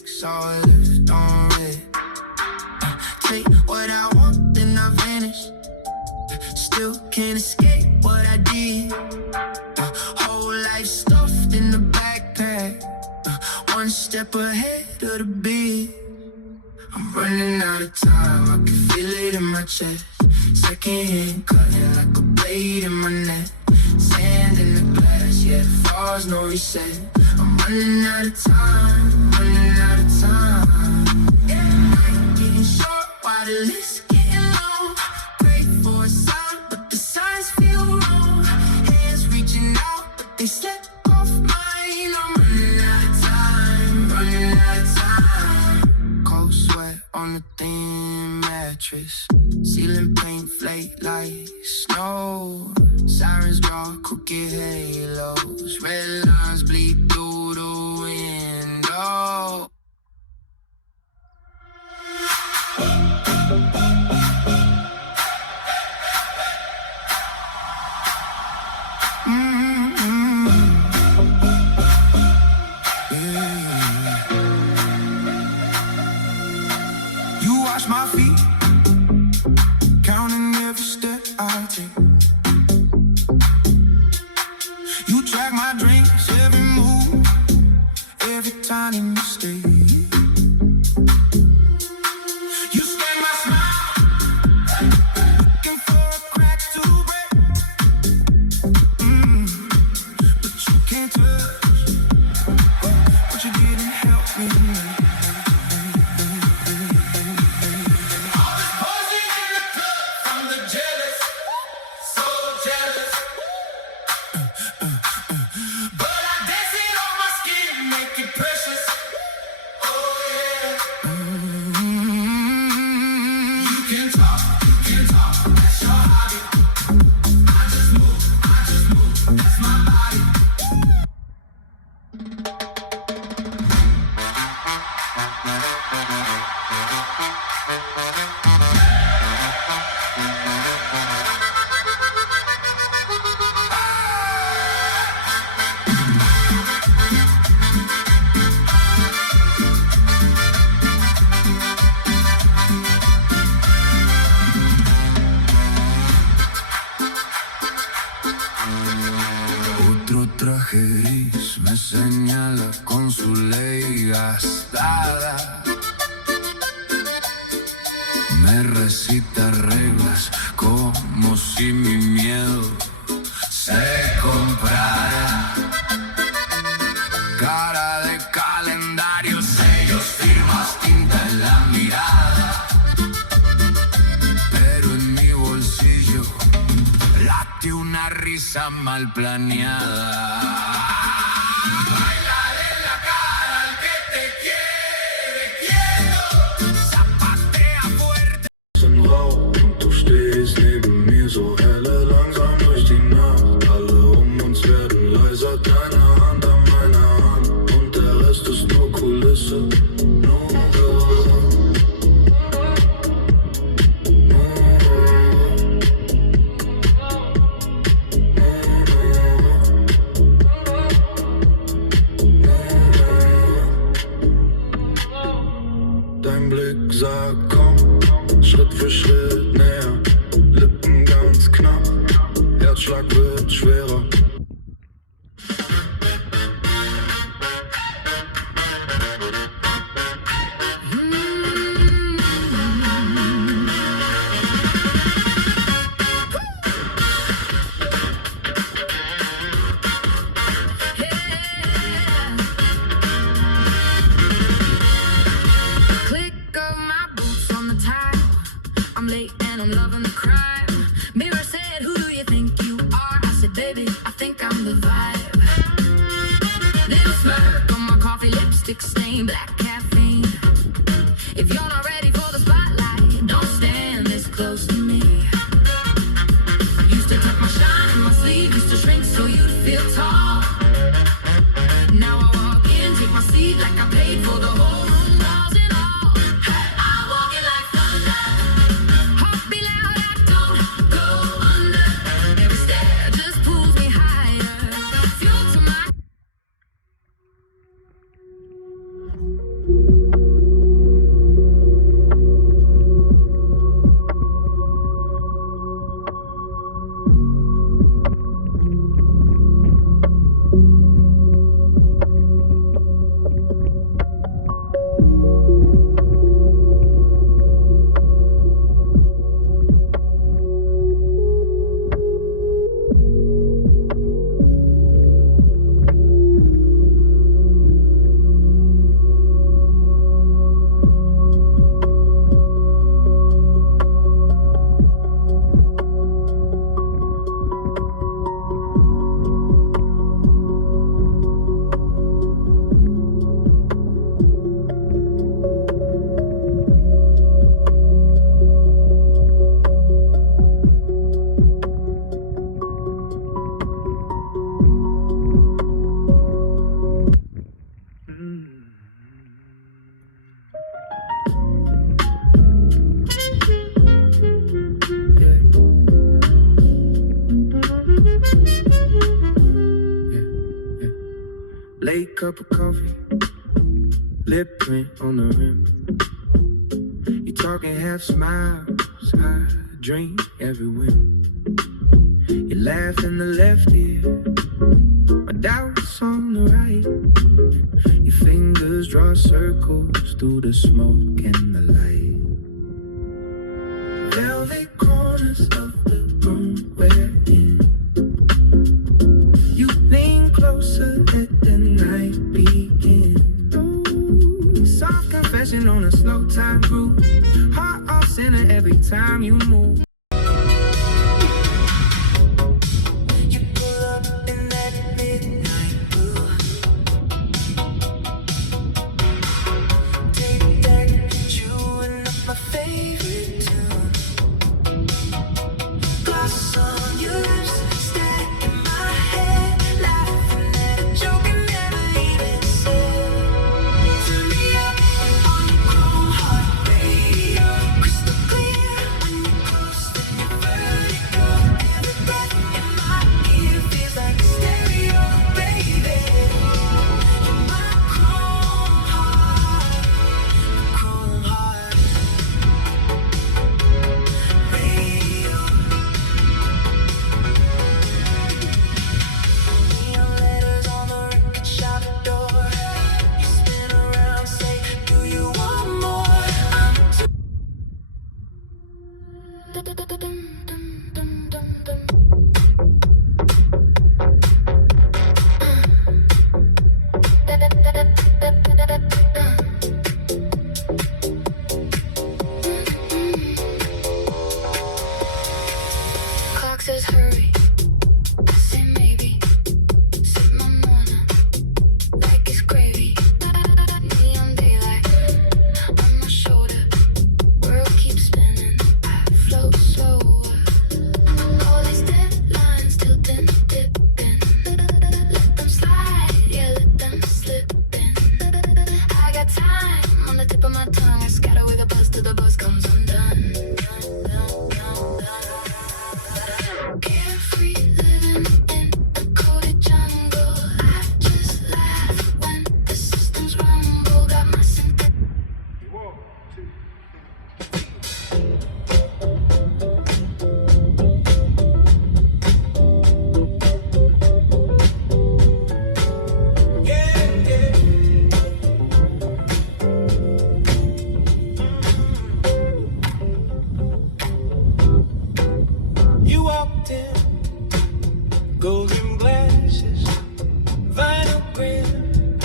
bricks all left on red. Take what I want, then I vanish. Still can't escape what I did. Whole life stuffed in the backpack. One step ahead of the bid. I'm running out of time, I can feel it in my chest. Second hand cutting like a blade in my neck. Sand in the glass, yeah, the falls, no reset. I'm running out of time, running out of time. Yeah, night getting short while the list getting long. Pray for a sign, but the signs feel wrong. Hands reaching out, but they slip off mine. I'm running out of time, running out of time. Cold sweat on the thin mattress. Ceiling paint flake like snow. Sirens draw crooked halos. Red lines bleed through the window. You wash my feet, counting every step I take. You track my drinks, every move, every tiny mistake. You scan my smile, looking for a crack to break. But you can't touch what you didn't help me make. Otro traje gris me señala con su ley gastada. Me recita reglas como si mi miedo se comprara. Cara de calendario, sellos, firmas, tinta en la mirada. Pero en mi bolsillo late una risa mal planeada. So helle langsam durch die Nacht. Alle um uns werden leiser. Deine Hand an meiner Hand. Und der Rest ist nur Kulisse. Dein Blick sagt komm, Schritt für Schritt näher. Lippen ganz knapp, Herzschlag wird schwerer. Click of my boots on the tile. I'm late and I'm loving the crime. Mirror said, who do you think you are? I said, baby, I think I'm the vibe. Little smirk on my coffee, lipstick stain, black caffeine. If you're not ready for the spotlight, don't stand this close to me. Used to tuck my shine in my sleeve, used to shrink so you'd feel tall. Now I walk in, take my seat like I paid for the whole room, walls and all. I'm walking like thunder. Heart be loud, I don't go under. Every step just pulls me higher. Fuel to my Late cup of coffee, lip print on the rim. You talking half smiles, I drink every whim. You laugh in the left ear, my doubts on the right. Your fingers draw circles through the smoke and the light. Velvet corners of the room we're in. You lean closer, let the night begin. Ooh, soft confession on a slow time groove. Heart off center every time you move. You pull up in that midnight blue. Take that, chewing up my favorite tune. Gloss on your lips, stack in my head, laughing at a joke I never even said. Turn me up on your chrome heart radio, crystal clear when you're close to your vertigo. Every breath in my ear feels like a stereo, baby. You're my chrome heart radio. Neon letters on the record shop door. You spin around, say, do you want more? I'm too. Clock says hurry, I say maybe. Sip my morning like it's gravy. Neon daylight on my shoulder. World keeps spinning, I float slower. All these deadlines tilting, dipping. Let them slide, yeah, let them slip in. I got time on the tip of my tongue. I scatter with a buzz till the buzz comes undone. Carefree living in a coated jungle. I just laugh when the systems rumble. Got my synthetic. You walked in, golden glasses, vinyl grin.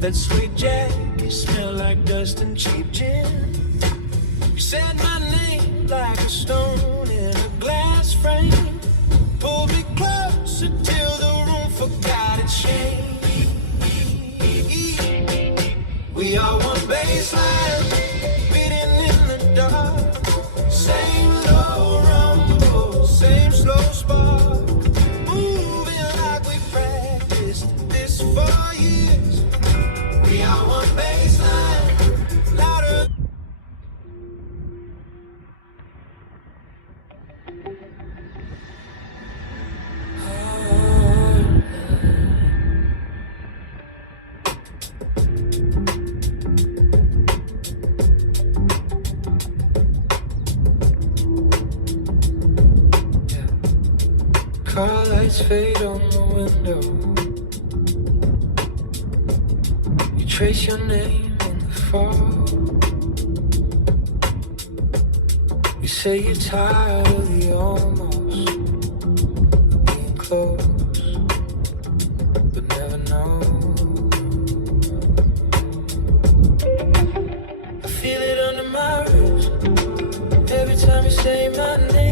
That sweet jacket smelled like dust and cheap gin. You said my name like a stone in a glass frame. Pulled me closer till the room forgot its shame. We are one baseline, beating in the dark. Same low rumble, same slow spark. Moving like we practiced this for years. We are one baseline, louder. car lights fade on the window. You trace your name in the fog. You say you're tired of the almost, being close, but never know. I feel it under my wrist every time you say my name.